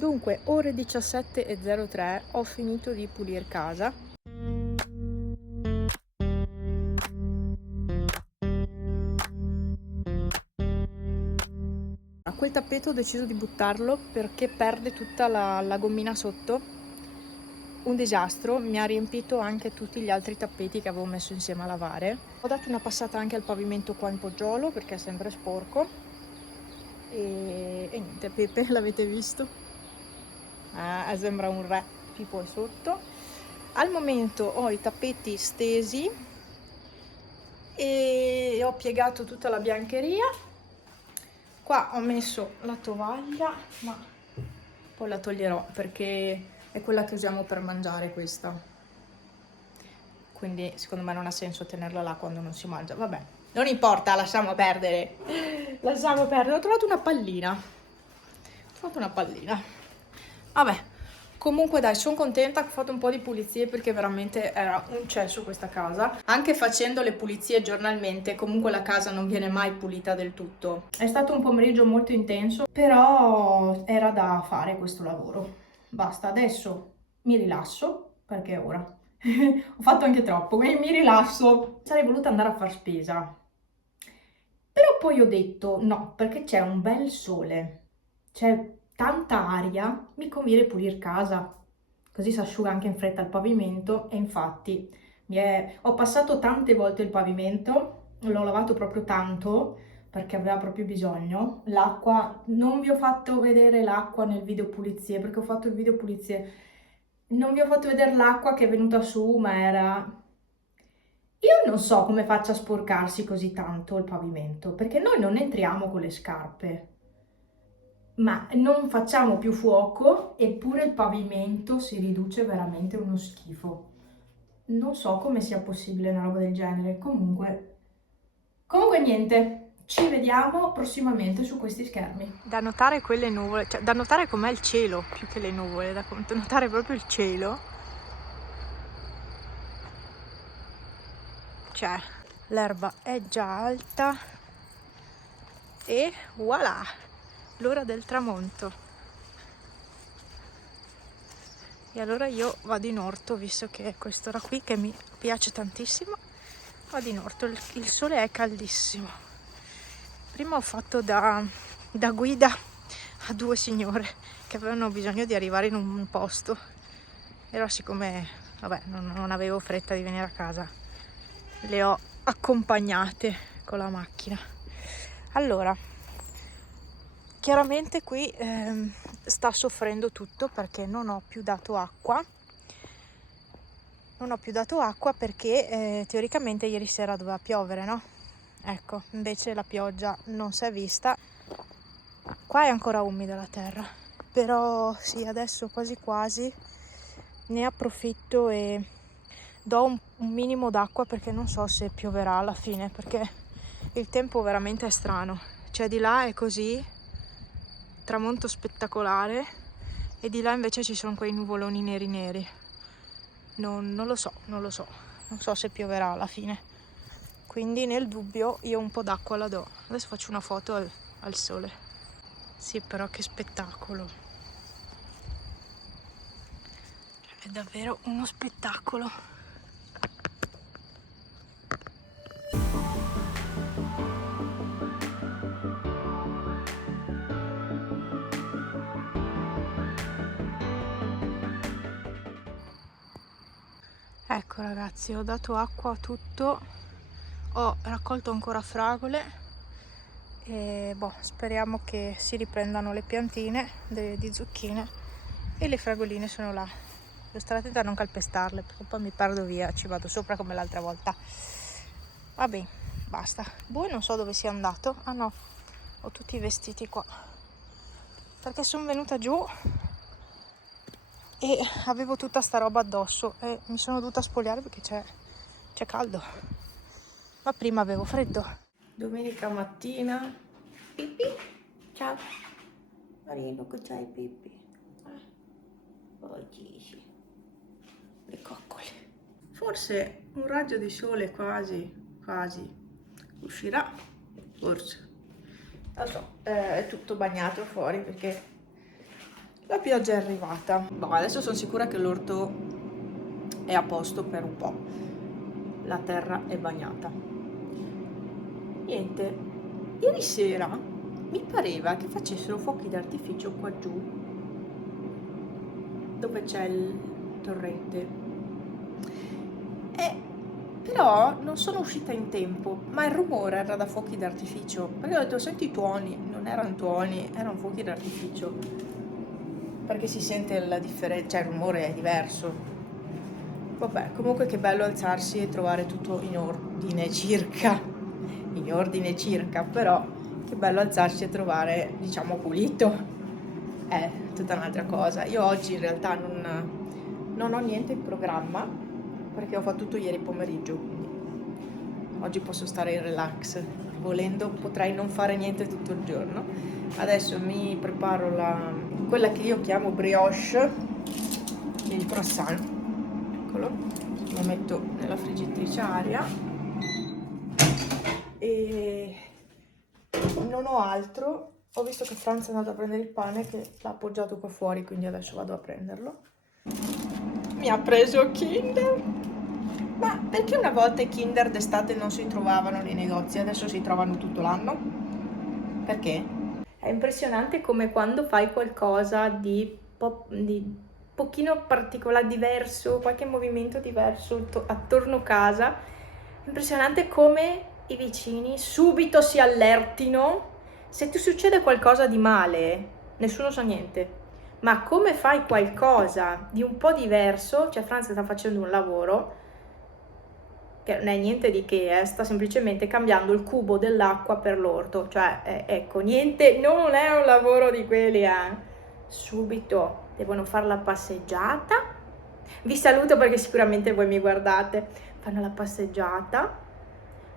Dunque, ore 17:03, ho finito di pulire casa. A quel tappeto ho deciso di buttarlo perché perde tutta la gommina sotto. Un disastro, mi ha riempito anche tutti gli altri tappeti che avevo messo insieme a lavare. Ho dato una passata anche al pavimento qua in poggiolo perché è sempre sporco. E niente, Pepe, l'avete visto? Sembra un re, tipo è sotto. Al momento ho i tappeti stesi e ho piegato tutta la biancheria. Qua ho messo la tovaglia, ma poi la toglierò perché è quella che usiamo per mangiare questa. Quindi secondo me non ha senso tenerla là quando non si mangia. Vabbè, non importa, lasciamo perdere. Lasciamo perdere. Ho trovato una pallina. Ho trovato una pallina. Vabbè, comunque dai, sono contenta che ho fatto un po' di pulizie perché veramente era un cesso questa casa. Anche facendo le pulizie giornalmente, comunque la casa non viene mai pulita del tutto. È stato un pomeriggio molto intenso, però era da fare questo lavoro. Basta, adesso mi rilasso perché è ora. Ho fatto anche troppo, quindi mi rilasso. Sarei voluta andare a far spesa. Però poi ho detto no, perché c'è un bel sole, c'è tanta aria, mi conviene pulire casa, così si asciuga anche in fretta il pavimento e infatti ho passato tante volte il pavimento, l'ho lavato proprio tanto perché aveva proprio bisogno. L'acqua, non vi ho fatto vedere l'acqua nel video pulizie perché ho fatto il video pulizie, non vi ho fatto vedere l'acqua che è venuta su, ma era... Io non so come faccia a sporcarsi così tanto il pavimento, perché noi non entriamo con le scarpe, ma non facciamo più fuoco, eppure il pavimento si riduce veramente uno schifo. Non so come sia possibile una roba del genere, comunque niente, ci vediamo prossimamente su questi schermi. Da notare quelle nuvole, cioè da notare com'è il cielo, più che le nuvole, da notare proprio il cielo. Cioè, l'erba è già alta e voilà, l'ora del tramonto. E allora io vado in orto, visto che è quest'ora qui che mi piace tantissimo, vado in orto, il sole è caldissimo. Prima ho fatto da guida a due signore che avevano bisogno di arrivare in un posto. E allora siccome, vabbè, non avevo fretta di venire a casa, le ho accompagnate con la macchina. Allora, chiaramente qui sta soffrendo tutto perché non ho più dato acqua. Non ho più dato acqua perché teoricamente ieri sera doveva piovere, no? Ecco, invece la pioggia non si è vista. Qua è ancora umida la terra, però sì, adesso quasi quasi ne approfitto e do un minimo d'acqua perché non so se pioverà alla fine, perché il tempo veramente è strano. Cioè di là è così, tramonto spettacolare, e di là invece ci sono quei nuvoloni neri neri. Non lo so, non so se pioverà alla fine. Quindi nel dubbio io un po' d'acqua la do. Adesso faccio una foto al sole. Sì, però che spettacolo. È davvero uno spettacolo. Ecco ragazzi, ho dato acqua a tutto, ho raccolto ancora fragole e boh, speriamo che si riprendano le piantine di zucchine e le fragoline sono là. Devo stare attenta a non calpestarle perché poi mi perdo via, ci vado sopra come l'altra volta. Vabbè, basta. Boh, non so dove sia andato. Ah no, ho tutti i vestiti qua perché sono venuta giù e avevo tutta sta roba addosso e mi sono dovuta spogliare perché c'è caldo, ma prima avevo freddo. Domenica mattina, Pippi, ciao, Marino, che c'hai Pippi? Oggi sì, le coccole. Forse un raggio di sole quasi uscirà, forse. Lo so, è tutto bagnato fuori perché la pioggia è arrivata. Boh, adesso sono sicura che l'orto è a posto per un po'. La terra è bagnata. Niente, ieri sera mi pareva che facessero fuochi d'artificio qua giù, dove c'è il torrente. Però non sono uscita in tempo, ma il rumore era da fuochi d'artificio, perché ho detto senti i tuoni, non erano tuoni, erano fuochi d'artificio, perché si sente la differenza, cioè il rumore è diverso. Vabbè, comunque che bello alzarsi e trovare tutto in ordine circa, però che bello alzarsi e trovare, diciamo, pulito, è tutta un'altra cosa. Io oggi in realtà non ho niente in programma, perché ho fatto tutto ieri pomeriggio, quindi oggi posso stare in relax. Volendo potrei non fare niente tutto il giorno. Adesso mi preparo quella che io chiamo brioche, il croissant. Eccolo, lo metto nella friggitrice a aria e non ho altro. Ho visto che Franz è andato a prendere il pane, che l'ha appoggiato qua fuori, quindi adesso vado a prenderlo. Mi ha preso Kinder. Ma perché una volta i Kinder d'estate non si trovavano nei negozi, adesso si trovano tutto l'anno? Perché? È impressionante come quando fai qualcosa di pochino particolare, diverso, qualche movimento diverso attorno a casa, è impressionante come i vicini subito si allertino. Se ti succede qualcosa di male, nessuno sa niente. Ma come fai qualcosa di un po' diverso, cioè Franz sta facendo un lavoro che non è niente di che, sta semplicemente cambiando il cubo dell'acqua per l'orto, cioè ecco, niente, non è un lavoro di quelli, subito devono fare la passeggiata. Vi saluto perché sicuramente voi mi guardate, fanno la passeggiata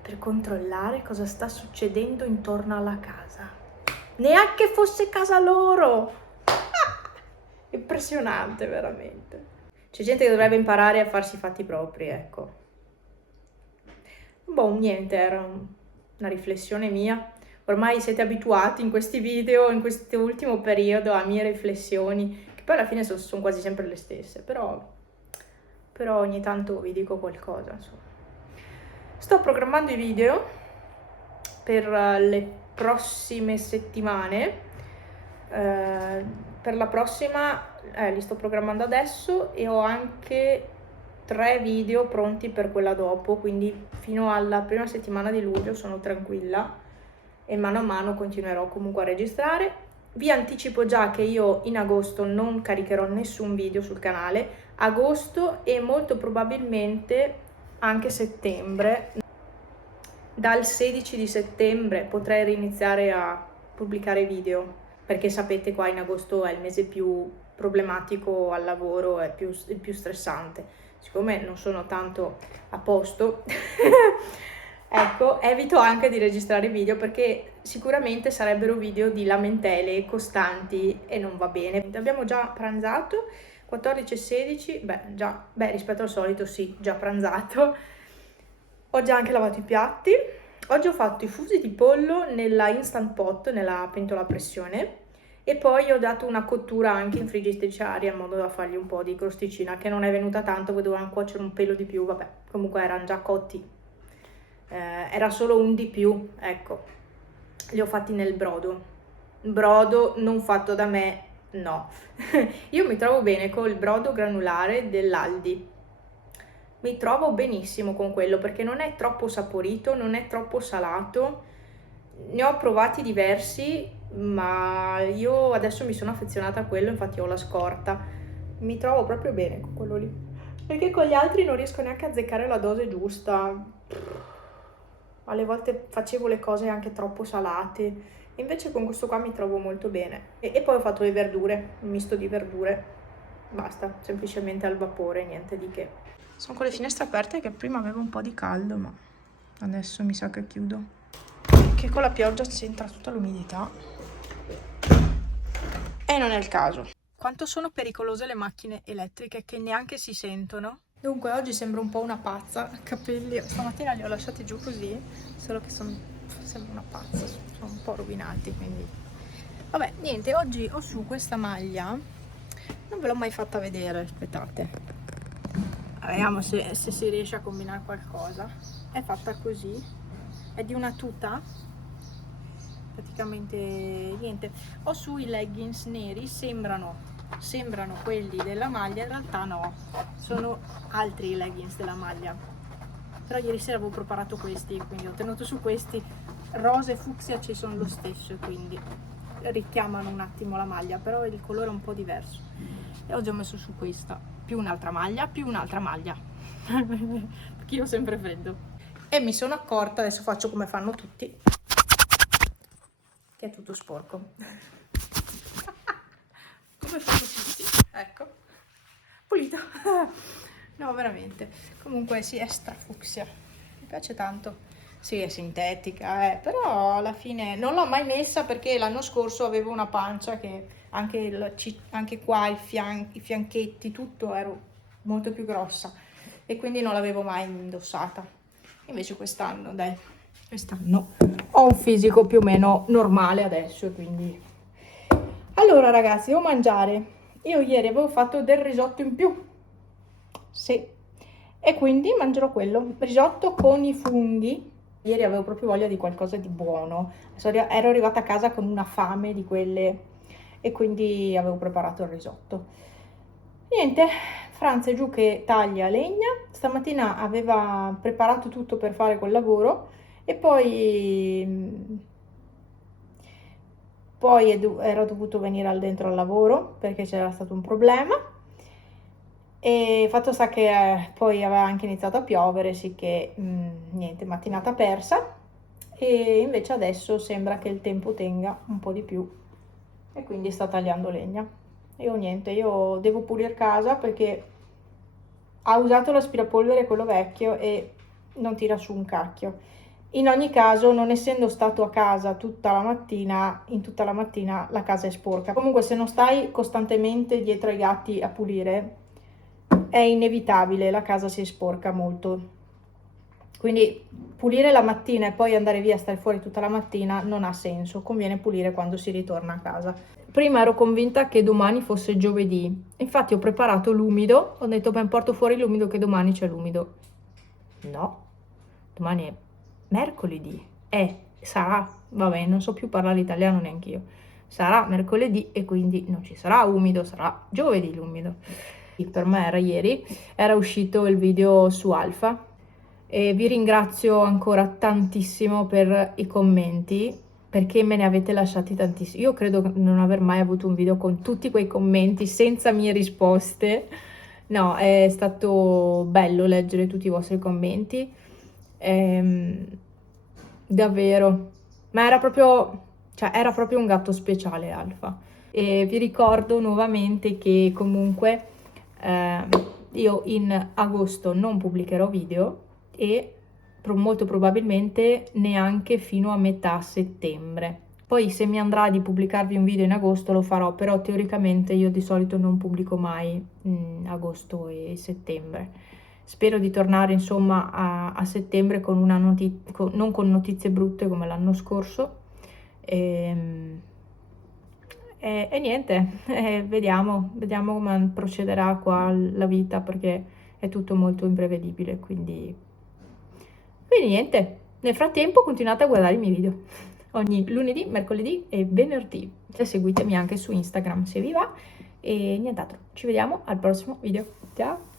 per controllare cosa sta succedendo intorno alla casa, neanche fosse casa loro. Impressionante veramente. C'è gente che dovrebbe imparare a farsi i fatti propri, ecco. Boh, niente, era una riflessione mia. Ormai siete abituati in questi video, in questo ultimo periodo, a mie riflessioni, che poi alla fine sono quasi sempre le stesse, però ogni tanto vi dico qualcosa, insomma. Sto programmando i video per le prossime settimane. Per la prossima li sto programmando adesso e ho anche 3 video pronti per quella dopo, quindi fino alla prima settimana di luglio sono tranquilla e mano a mano continuerò comunque a registrare. Vi anticipo già che io in agosto non caricherò nessun video sul canale, agosto e molto probabilmente anche settembre. Dal 16 di settembre potrei riniziare a pubblicare video, perché sapete qua in agosto è il mese più problematico al lavoro, è il più stressante. Siccome non sono tanto a posto, ecco, evito anche di registrare video perché sicuramente sarebbero video di lamentele costanti e non va bene. Abbiamo già pranzato, 14:16, rispetto al solito sì, già pranzato. Ho già anche lavato i piatti. Oggi ho fatto i fusi di pollo nella Instant Pot, nella pentola a pressione, e poi ho dato una cottura anche in friggitrice a aria in modo da fargli un po' di crosticina, che non è venuta tanto, poi dovevano cuocere un pelo di più, vabbè, comunque erano già cotti, era solo un di più, ecco. Li ho fatti nel brodo non fatto da me, no. Io mi trovo bene con il brodo granulare dell'Aldi, mi trovo benissimo con quello perché non è troppo saporito, non è troppo salato. Ne ho provati diversi, ma io adesso mi sono affezionata a quello, infatti ho la scorta. Mi trovo proprio bene con quello lì, perché con gli altri non riesco neanche a azzeccare la dose giusta. Alle volte facevo le cose anche troppo salate, invece con questo qua mi trovo molto bene. E poi ho fatto le verdure, un misto di verdure, basta, semplicemente al vapore, niente di che. Sono con le finestre aperte che prima avevo un po' di caldo, ma adesso mi sa che chiudo, che con la pioggia ci entra tutta l'umidità e non è il caso. Quanto sono pericolose le macchine elettriche che neanche si sentono. Dunque oggi sembro un po' una pazza, capelli stamattina li ho lasciati giù così, solo che sembro una pazza, sono un po' rovinati, quindi vabbè, niente. Oggi ho su questa maglia Non ve l'ho mai fatta vedere, aspettate. Vediamo se si riesce a combinare qualcosa. È fatta così, è di una tuta, praticamente niente. Ho sui leggings neri, sembrano quelli della maglia, in realtà no, sono altri i leggings della maglia. Però ieri sera avevo preparato questi, quindi ho tenuto su questi. Rosa e fucsia ci sono lo stesso, quindi richiamano un attimo la maglia, però il colore è un po' diverso. E oggi ho messo su questa, più un'altra maglia, perché io ho sempre freddo. E mi sono accorta, adesso faccio come fanno tutti, che è tutto sporco. Come fanno tutti, ecco, pulito. No, veramente. Comunque sì, è strafucsia, mi piace tanto. Sì, è sintetica, però alla fine non l'ho mai messa perché l'anno scorso avevo una pancia che anche qua i fianchetti, tutto ero molto più grossa e quindi non l'avevo mai indossata. Invece quest'anno, dai, quest'anno ho un fisico più o meno normale adesso, e quindi... Allora ragazzi, devo mangiare. Io ieri avevo fatto del risotto in più. Sì. E quindi mangerò quello. Risotto con i funghi. Ieri avevo proprio voglia di qualcosa di buono. Ero arrivata a casa con una fame di quelle e quindi avevo preparato il risotto. Niente, Franz è giù che taglia legna. Stamattina aveva preparato tutto per fare quel lavoro e poi era dovuto venire dentro al lavoro perché c'era stato un problema. E fatto sta che poi aveva anche iniziato a piovere, sì che niente, mattinata persa, e invece adesso sembra che il tempo tenga un po' di più e quindi sta tagliando legna. Io devo pulire casa perché ha usato l'aspirapolvere quello vecchio e non tira su un cacchio. In ogni caso, non essendo stato a casa in tutta la mattina la casa è sporca. Comunque se non stai costantemente dietro ai gatti a pulire, è inevitabile, la casa si sporca molto. Quindi pulire la mattina e poi andare via, stare fuori tutta la mattina non ha senso, conviene pulire quando si ritorna a casa. Prima ero convinta che domani fosse giovedì, infatti ho preparato l'umido, ho detto ben porto fuori l'umido che domani c'è l'umido. No, domani è mercoledì, sarà, vabbè, non so più parlare italiano neanche io, sarà mercoledì e quindi non ci sarà umido, sarà giovedì l'umido. Per me era ieri, era uscito il video su Alfa e vi ringrazio ancora tantissimo per i commenti perché me ne avete lasciati tantissimi. Io credo non aver mai avuto un video con tutti quei commenti senza mie risposte. No, è stato bello leggere tutti i vostri commenti. Davvero, ma era proprio un gatto speciale Alfa. E vi ricordo nuovamente che comunque io in agosto non pubblicherò video e molto probabilmente neanche fino a metà settembre. Poi se mi andrà di pubblicarvi un video in agosto lo farò, però teoricamente io di solito non pubblico mai in agosto e settembre. Spero di tornare insomma a settembre con non con notizie brutte come l'anno scorso. E niente, vediamo come procederà qua la vita perché è tutto molto imprevedibile, quindi niente, nel frattempo continuate a guardare i miei video ogni lunedì, mercoledì e venerdì e seguitemi anche su Instagram se vi va e nient'altro, ci vediamo al prossimo video, ciao!